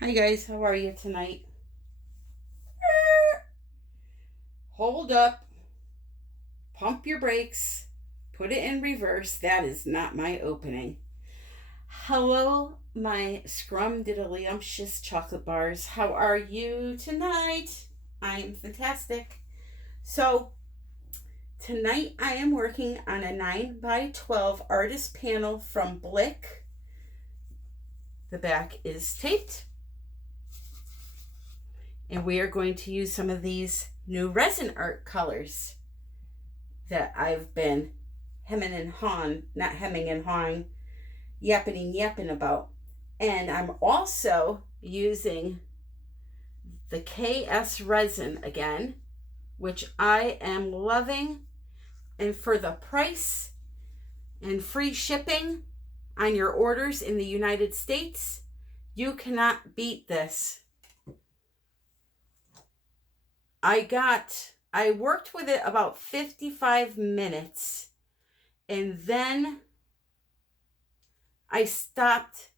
Hi guys, how are you tonight? Hold up, pump your brakes, put it in reverse. That is not my opening. Hello, my scrumdiddlyumptious chocolate bars. How are you tonight? I am fantastic. So, tonight I am working on a 9 by 12 artist panel from Blick. The back is taped. And we are going to use some of these new resin art colors that I've been hemming and hawing, not hemming and hawing, yapping and yapping about. And I'm also using the KS resin again, which I am loving. And for the price and free shipping on your orders in the United States, you cannot beat this. I worked with it about 55 minutes and then I stopped.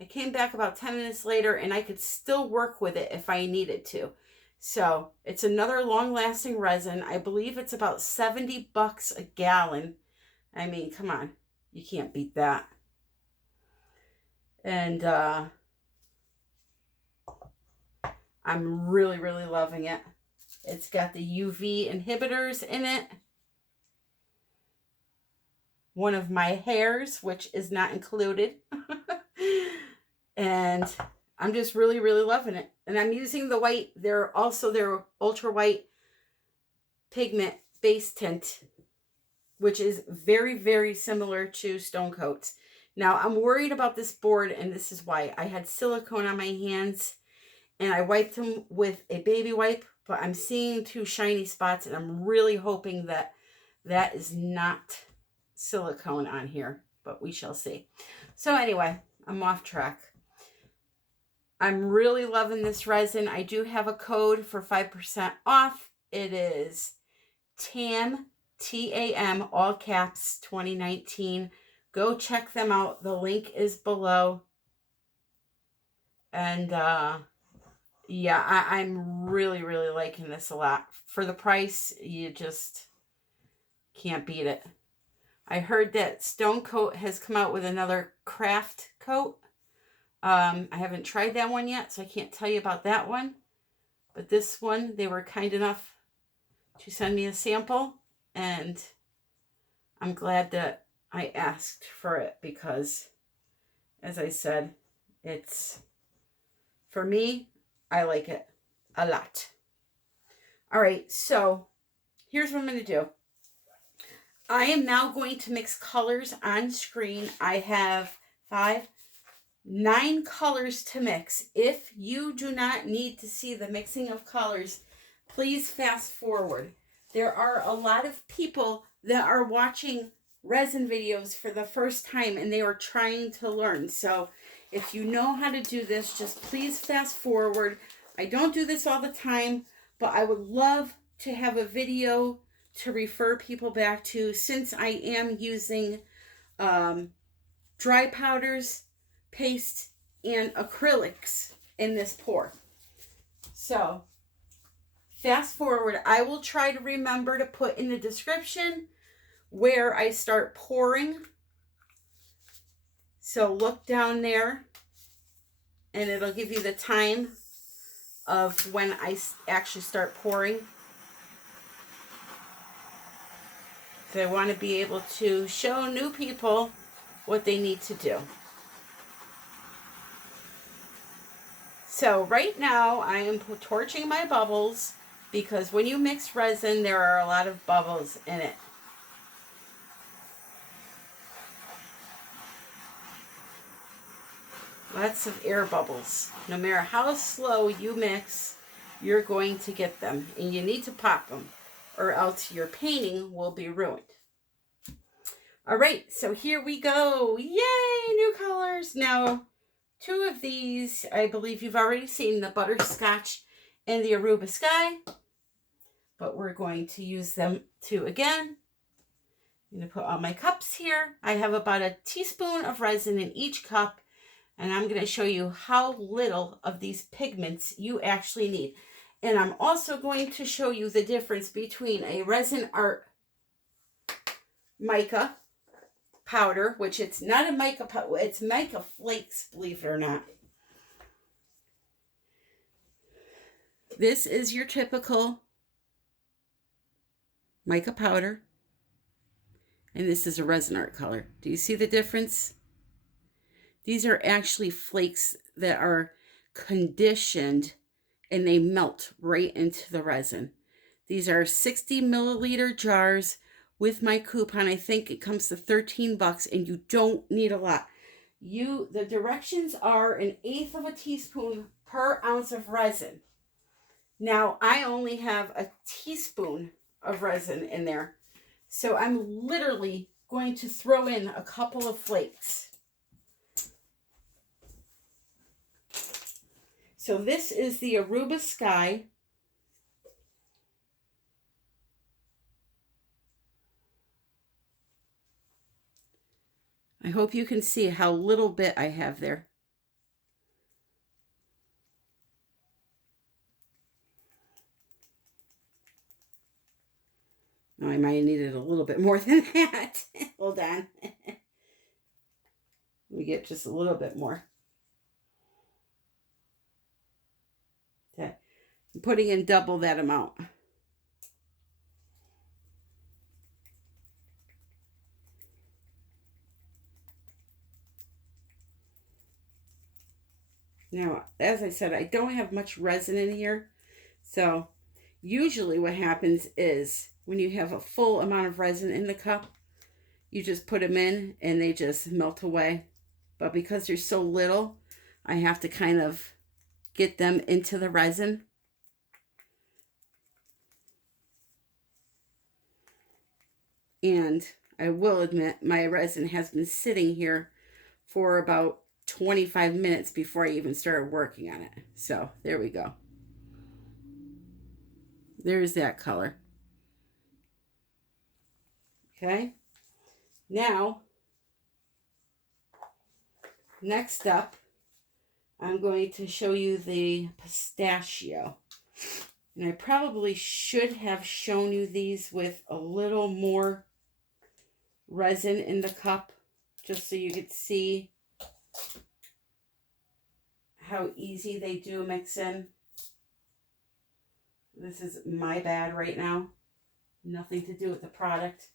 I came back about 10 minutes later and I could still work with it if I needed to. So it's another long-lasting resin. I believe it's about $70 a gallon. I mean, come on. You can't beat that. And I'm really, really loving it. It's got the UV inhibitors in it. One of my hairs, which is not included. And I'm just really, really loving it. And I'm using the white. They're also their ultra white pigment base tint, which is very, very similar to StoneCoat's. Now, I'm worried about this board, and this is why. I had silicone on my hands, and I wiped them with a baby wipe, but I'm seeing two shiny spots, and I'm really hoping that that is not silicone on here, but we shall see. So anyway, I'm off track. I'm really loving this resin. I do have a code for 5% off. It is TAM, T-A-M, all caps, 2019. Go check them out. The link is below. And yeah, I'm really, really liking this a lot. For the price, you just can't beat it. I heard that StoneCoat has come out with another craft coat. I haven't tried that one yet, so I can't tell you about that one. But this one, they were kind enough to send me a sample, and I'm glad that I asked for it because, as I said, it's, for me, I like it a lot. All right, so here's what I'm going to do. I am now going to mix colors on screen. I have 9 colors to mix. If you do not need to see the mixing of colors, please fast forward. There are a lot of people that are watching resin videos for the first time and they are trying to learn. So if you know how to do this, just please fast forward. I don't do this all the time, but I would love to have a video to refer people back to, since I am using dry powders, paste, and acrylics in this pour. So fast forward. I will try to remember to put in the description where I start pouring. So look down there and it'll give you the time of when I actually start pouring. So I want to be able to show new people what they need to do. So right now I am torching my bubbles because when you mix resin, there are a lot of bubbles in it. Lots of air bubbles. No matter how slow you mix, you're going to get them, and you need to pop them or else your painting will be ruined. All right, so here we go. Yay, new colors. Now, 2 of these, I believe you've already seen, the Butterscotch and the Aruba Sky, but we're going to use them too again. I'm going to put all my cups here. I have about a teaspoon of resin in each cup, And I'm going to show you how little of these pigments you actually need. And I'm also going to show you the difference between a Resin Art mica powder, which it's not a mica powder, it's mica flakes, believe it or not. This is your typical mica powder. And this is a Resin Art color. Do you see the difference? These are actually flakes that are conditioned and they melt right into the resin. These are 60 milliliter jars with my coupon. I think it comes to 13 bucks and you don't need a lot. The directions are 1/8 of a teaspoon per ounce of resin. Now, I only have a teaspoon of resin in there. So I'm literally going to throw in a couple of flakes. So this is the Aruba Sky. I hope you can see how little bit I have there. Oh, I might have needed a little bit more than that. Hold on. Let me get just a little bit more. Okay. I'm putting in double that amount. Now, as I said, I don't have much resin in here. So usually what happens is when you have a full amount of resin in the cup, you just put them in and they just melt away. But because there's so little, I have to kind of get them into the resin. And I will admit my resin has been sitting here for about 25 minutes before I even started working on it. So there we go. There's that color. Okay. Now, next up, I'm going to show you the Pistachio. And I probably should have shown you these with a little more resin in the cup, just so you could see how easy they do mix in. This is my bad right now. Nothing to do with the product.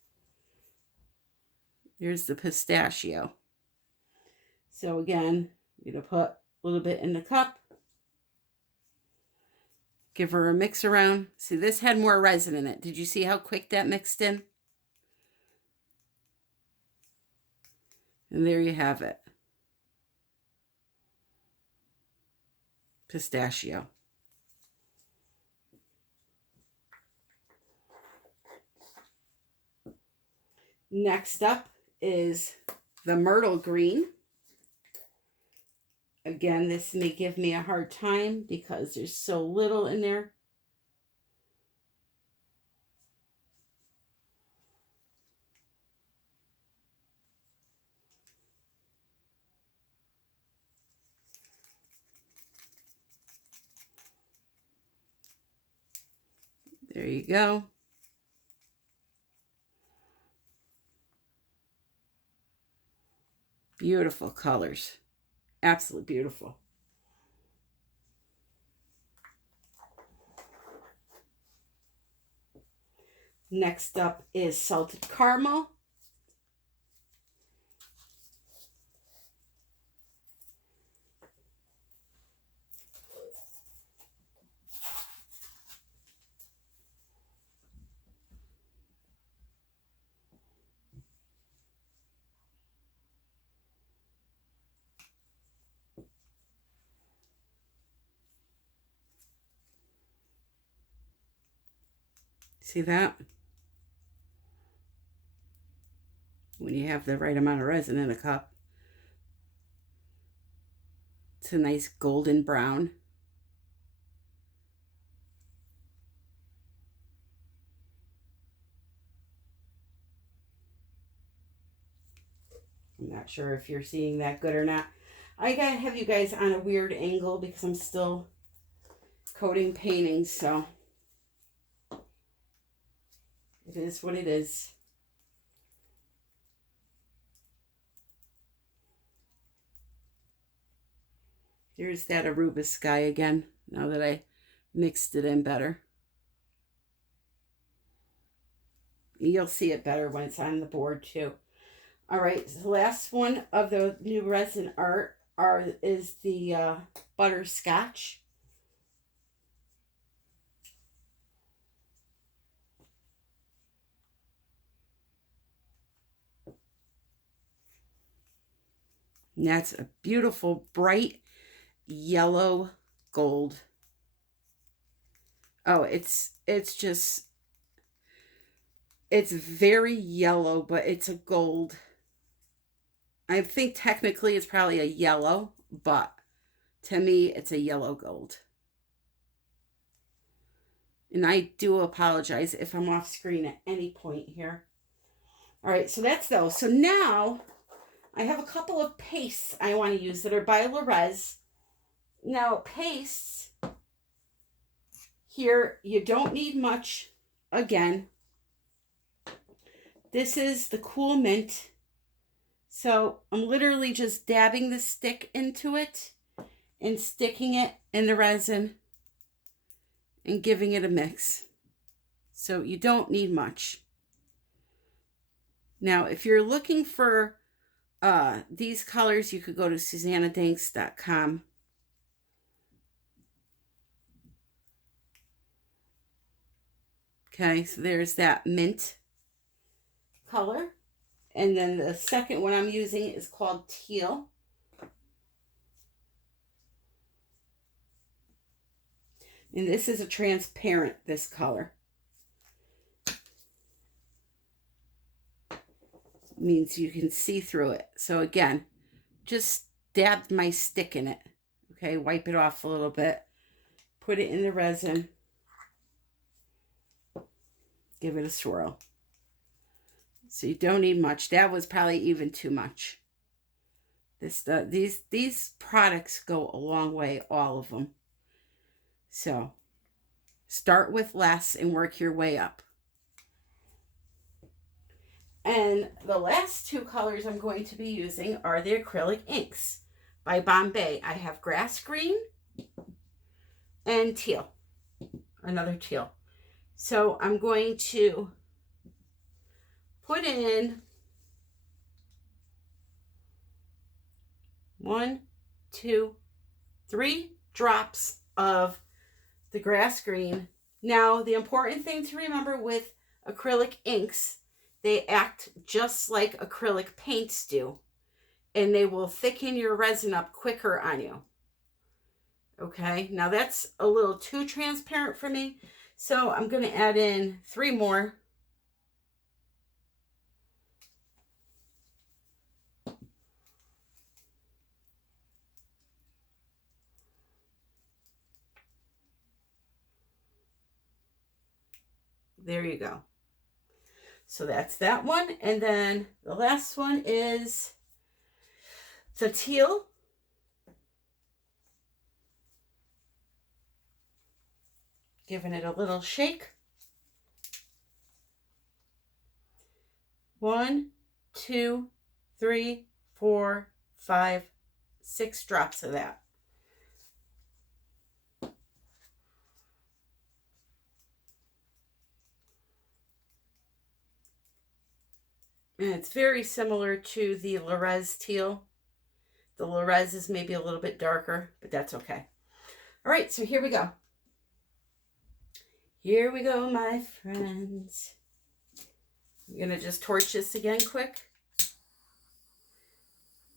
Here's the Pistachio. So again, I'm going to put a little bit in the cup. Give her a mix around. See, this had more resin in it. Did you see how quick that mixed in? And there you have it. Pistachio. Next up is the Myrtle Green. Again, this may give me a hard time because there's so little in there. There you go. Beautiful colors. Absolutely beautiful. Next up is Salted Caramel. See that? When you have the right amount of resin in a cup. It's a nice golden brown. I'm not sure if you're seeing that good or not. I gotta have you guys on a weird angle because I'm still coating paintings, so it is what it is. Here's that Aruba sky again, now that I mixed it in better. You'll see it better when it's on the board too. All right, so the last one of the new resin art is the Butterscotch. And that's a beautiful, bright yellow gold. Oh, it's just, it's very yellow, but it's a gold. I think technically it's probably a yellow, but to me, it's a yellow gold. And I do apologize if I'm off screen at any point here. All right, so that's those. So now I have a couple of pastes I want to use that are by Rezin. Now, pastes, here, you don't need much. Again, this is the Cool Mint. So I'm literally just dabbing the stick into it and sticking it in the resin and giving it a mix. So you don't need much. Now, if you're looking for these colors, you could go to SusannaDanks.com. Okay, so there's that mint color. And then the second one I'm using is called Teal. And this is a transparent, this color. Means you can see through it. So again, just dab my stick in it. Okay, wipe it off a little bit. Put it in the resin. Give it a swirl. So you don't need much. That was probably even too much. These products go a long way, all of them. So start with less and work your way up. And the last two colors I'm going to be using are the Acrylic Inks by Bombay. I have Grass Green and Teal, another Teal. So I'm going to put in 1, 2, 3 drops of the Grass Green. Now, the important thing to remember with acrylic inks, they act just like acrylic paints do, and they will thicken your resin up quicker on you. Okay, now that's a little too transparent for me, so I'm going to add in 3 more. There you go. So that's that one. And then the last one is the Teal. Giving it a little shake. 1, 2, 3, 4, 5, 6 drops of that. And it's very similar to the Rezin Teal. The Rezin is maybe a little bit darker, but that's okay. All right, so here we go. Here we go, my friends. I'm going to just torch this again quick.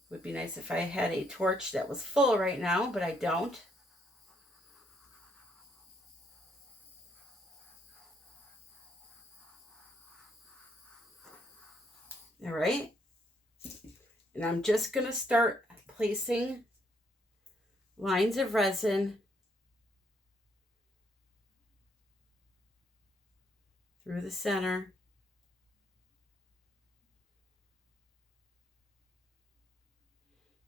Would be nice if I had a torch that was full right now, but I don't. All right. And I'm just going to start placing lines of resin through the center.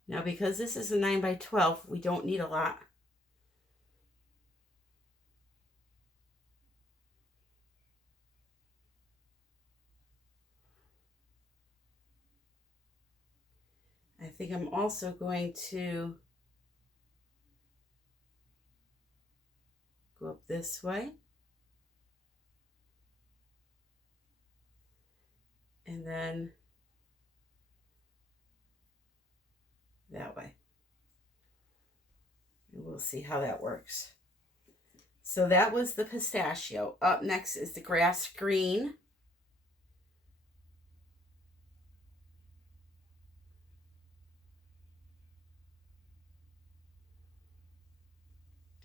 Now, because this is a 9 by 12, we don't need a lot. I think I'm also going to go up this way. And then that way. And we'll see how that works. So that was the pistachio. Up next is the grass green.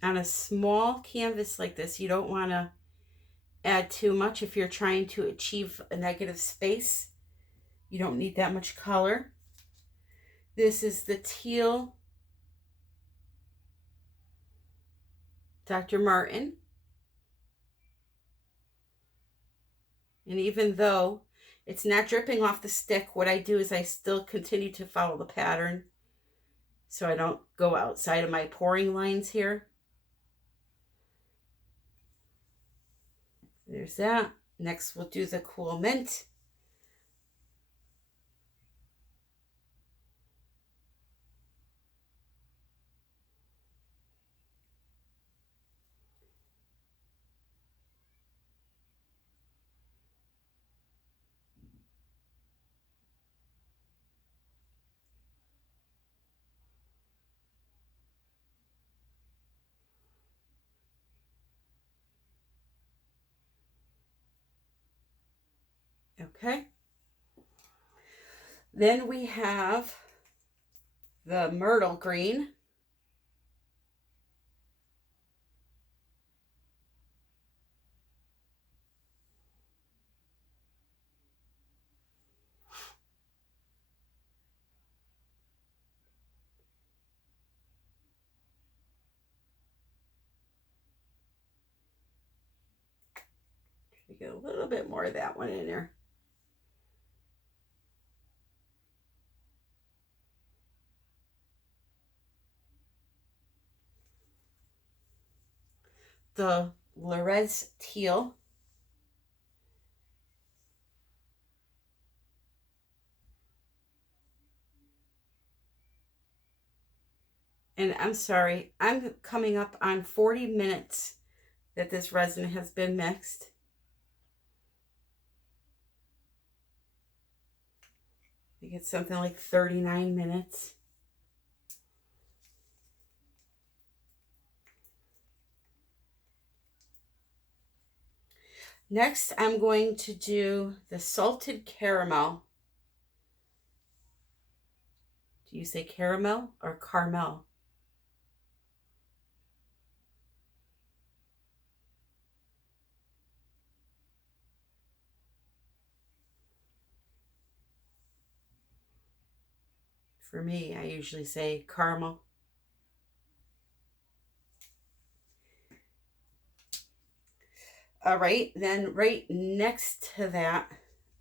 On a small canvas like this, you don't want to add too much if you're trying to achieve a negative space. You don't need that much color. This is the teal Dr. Martin. And even though it's not dripping off the stick, what I do is I still continue to follow the pattern so I don't go outside of my pouring lines here. There's that. Next, we'll do the cool mint. Okay. Then we have the Myrtle Green. Get a little bit more of that one in there. The Resin Teal. And I'm sorry, I'm coming up on 40 minutes that this resin has been mixed. I think it's something like 39 minutes. Next, I'm going to do the salted caramel. Do you say caramel or caramel? For me, I usually say caramel. All right, then right next to that,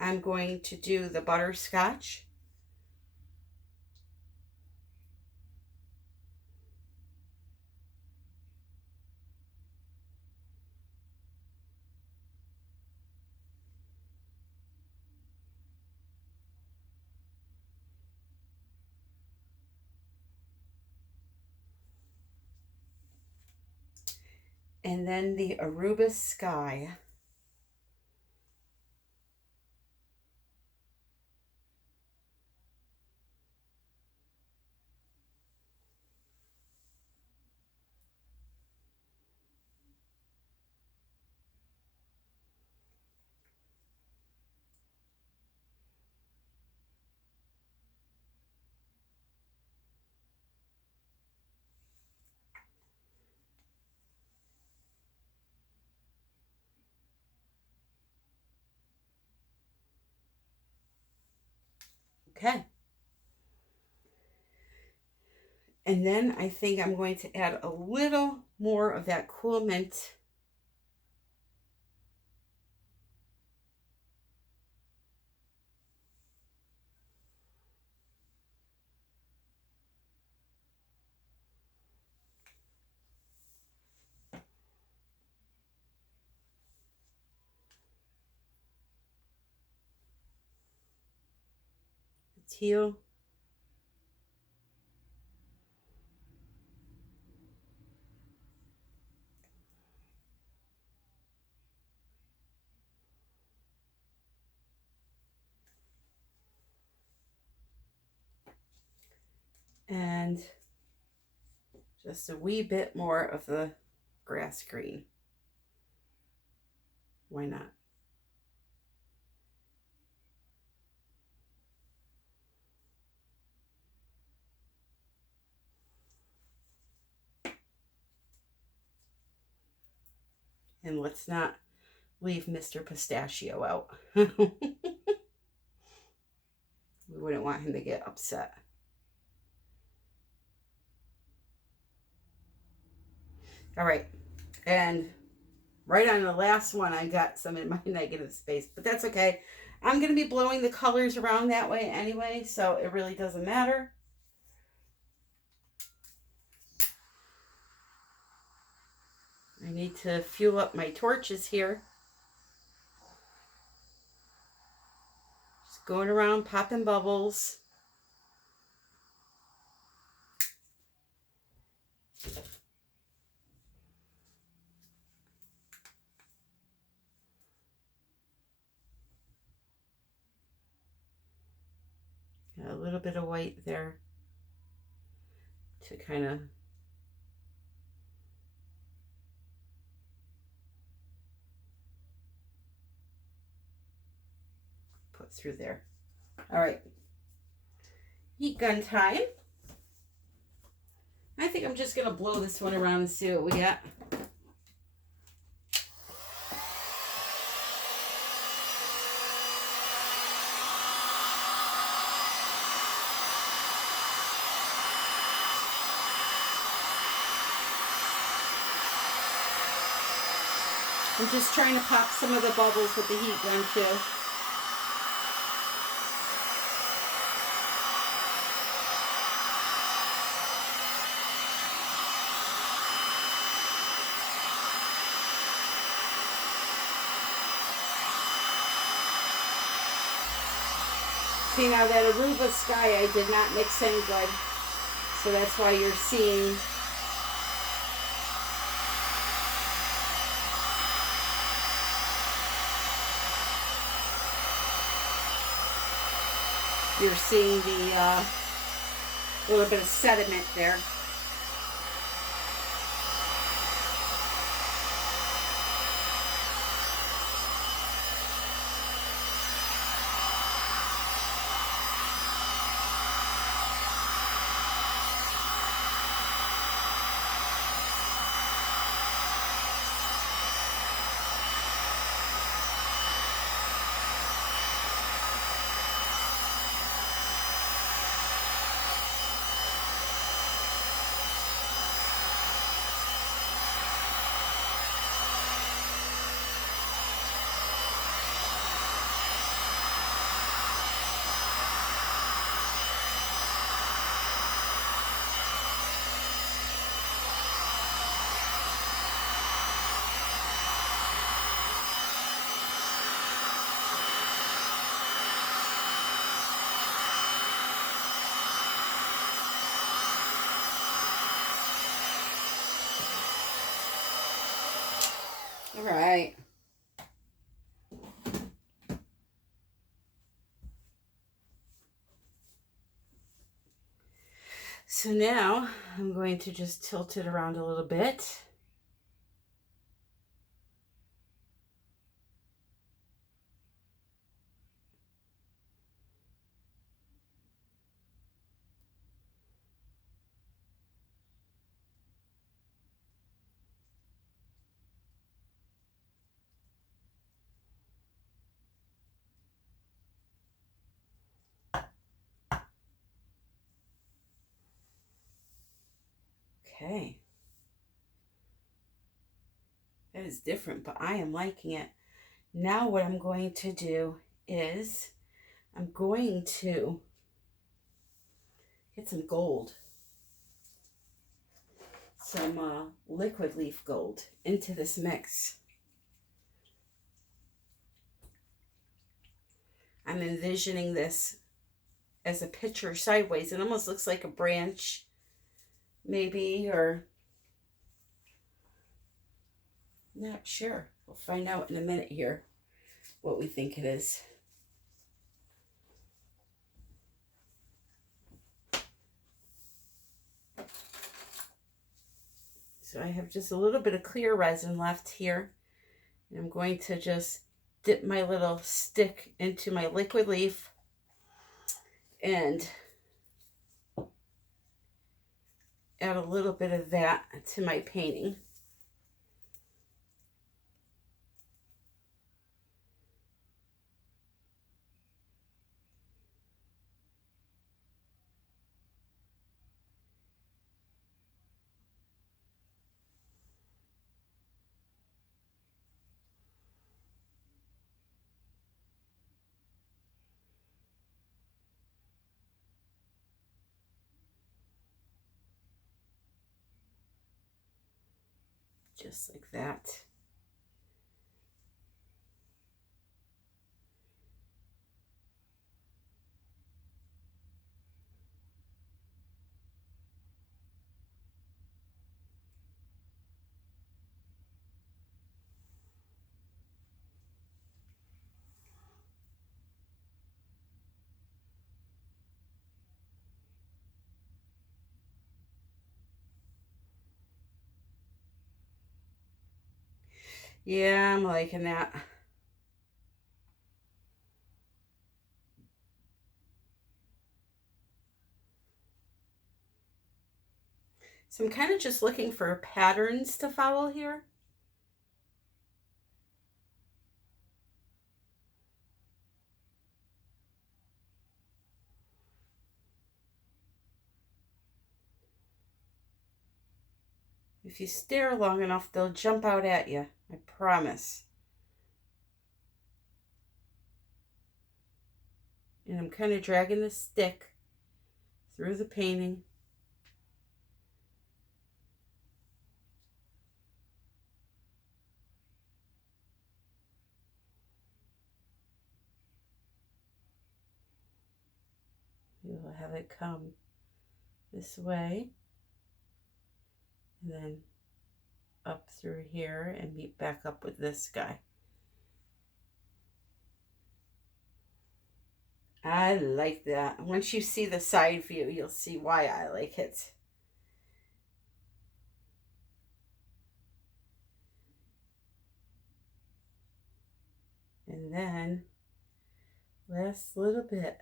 I'm going to do the butterscotch. And then the Aruba Sky. Okay. And then I think I'm going to add a little more of that cool mint. Teal. And just a wee bit more of the grass green. Why not? And let's not leave Mr. Pistachio out. We wouldn't want him to get upset. All right, and right on the last one, I got some in my negative space, but that's okay. I'm going to be blowing the colors around that way anyway, so it really doesn't matter. I need to fuel up my torches here. Just going around popping bubbles. Got a little bit of white there to kind of put through there. All right, heat gun time. I think I'm just gonna blow this one around and see what we got. I'm just trying to pop some of the bubbles with the heat gun too. See, now that Aruba Sky I did not mix in good, so that's why you're seeing the little bit of sediment there. All right. So now I'm going to just tilt it around a little bit. Okay. That is different, but I am liking it. Now what I'm going to do is I'm going to get some gold, some liquid leaf gold into this mix. I'm envisioning this as a picture sideways. It almost looks like a branch, maybe, or not sure. We'll find out in a minute here what we think it is. So I have just a little bit of clear resin left here. And I'm going to just dip my little stick into my liquid leaf and add a little bit of that to my painting. Just like that. Yeah, I'm liking that. So I'm kind of just looking for patterns to follow here. If you stare long enough, they'll jump out at you. I promise. And I'm kind of dragging the stick through the painting. You'll have it come this way and then up through here and meet back up with this guy. I like that. Once you see the side view, you'll see why I like it. And then last little bit.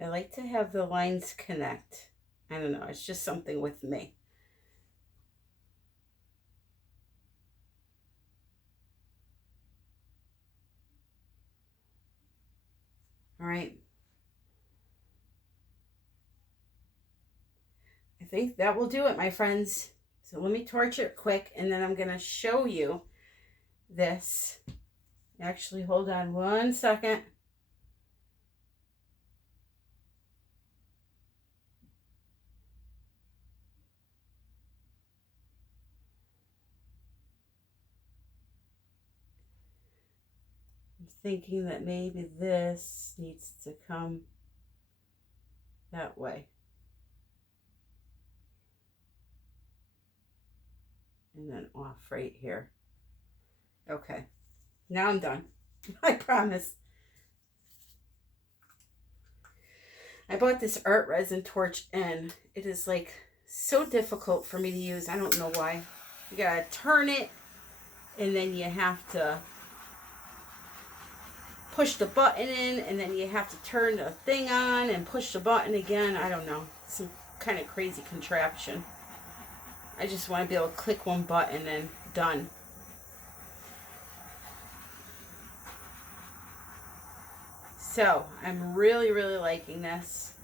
I like to have the lines connect. I don't know, it's just something with me. All right. I think that will do it, my friends. So let me torch it quick, and then I'm going to show you this. Actually, hold on one second. I'm thinking that maybe this needs to come that way. And then off right here. Okay, now I'm done. I promise. I bought this art resin torch and it is like so difficult for me to use. I don't know why. You gotta turn it and then you have to push the button in and then you have to turn the thing on and push the button again. I don't know. Some kind of crazy contraption. I just want to be able to click one button and done. So I'm really, really liking this.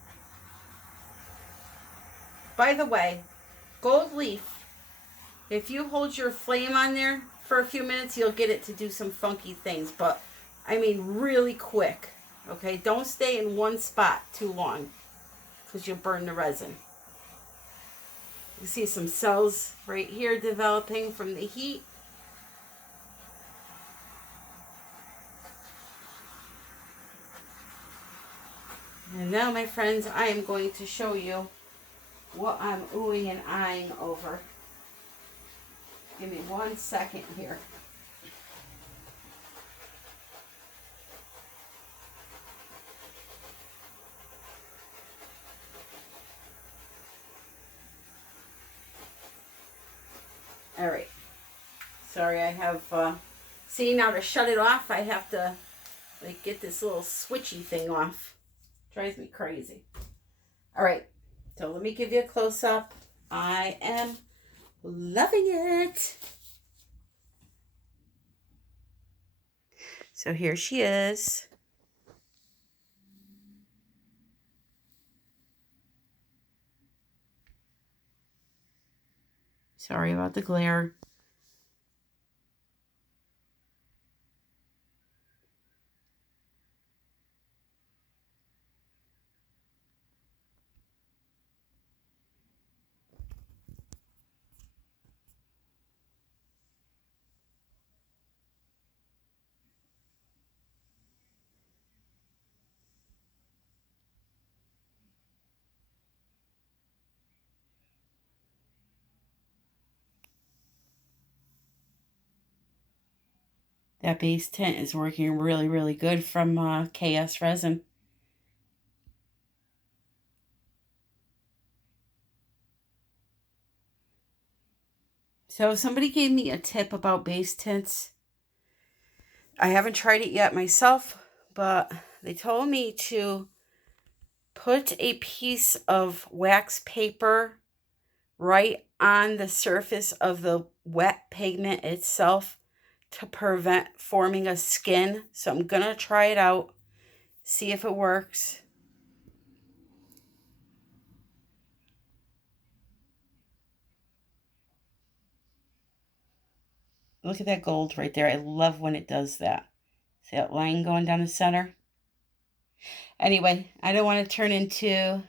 By the way, gold leaf, if you hold your flame on there for a few minutes, you'll get it to do some funky things, but I mean really quick. Okay, don't stay in one spot too long because you'll burn the resin. You see some cells right here developing from the heat. And now, my friends, I am going to show you what I'm oohing and eyeing over. Give me 1 second here. All right. Sorry, I have, see, now to shut it off, I have to, like, get this little switchy thing off. Drives me crazy. All right. So let me give you a close-up. I am loving it. So here she is. Sorry about the glare. That base tint is working really, really good from KS Resin. So somebody gave me a tip about base tints. I haven't tried it yet myself, but they told me to put a piece of wax paper right on the surface of the wet pigment itself to prevent forming a skin. So I'm going to try it out, see if it works. Look at that gold right there. I love when it does that. See that line going down the center? Anyway, I don't want to turn into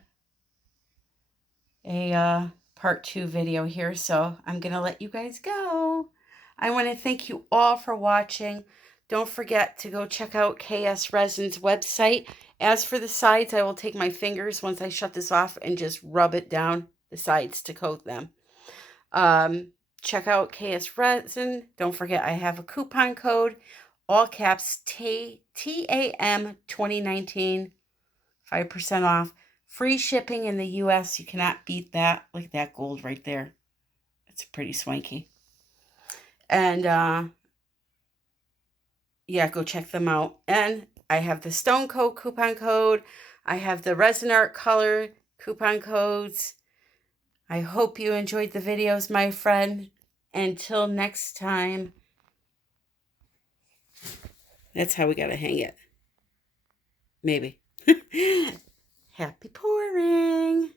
a part 2 video here, so I'm going to let you guys go. I want to thank you all for watching. Don't forget to go check out KS Resin's website. As for the sides, I will take my fingers once I shut this off and just rub it down the sides to coat them. Check out KS Resin. Don't forget I have a coupon code, all caps TAM 2019, 5% off. Free shipping in the US. You cannot beat that. Look at that gold right there. It's pretty swanky. And yeah, go check them out. And I have the StoneCoat coupon code. I have the Resin Art Color coupon codes. I hope you enjoyed the videos, my friend. Until next time. That's how we gotta hang it. Maybe. Happy pouring.